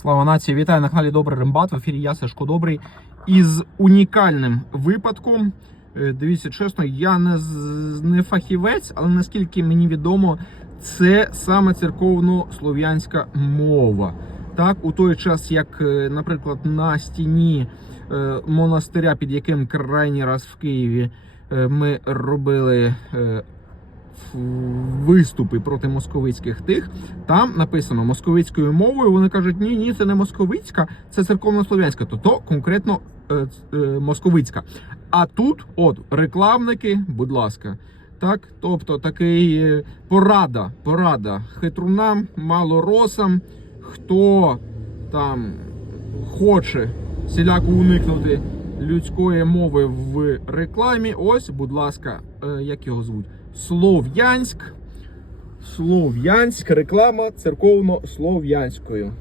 Слава нації, вітаю на каналі Добрий Рембат. В ефірі я Сашко Добрий. Із унікальним випадком. Е, Дивіться, чесно, я не, не фахівець, але наскільки мені відомо, це саме церковно-слов'янська мова. Так, у той час, як, е, наприклад, на стіні е, монастиря, під яким крайній раз в Києві ми робили виступи проти московицьких тих, там написано московицькою мовою. Вони кажуть, ні, ні, це не московицька, це церковнослов'янська, то то конкретно е, е, московицька. А тут, от, рекламники, будь ласка. Так, тобто такий е, порада, порада хитрунам, малоросам, хто там хоче всіляко уникнути людської мови в рекламі. Ось, будь ласка, е, як його звуть? Слов'янськ. Слов'янськ, реклама церковно-слов'янською.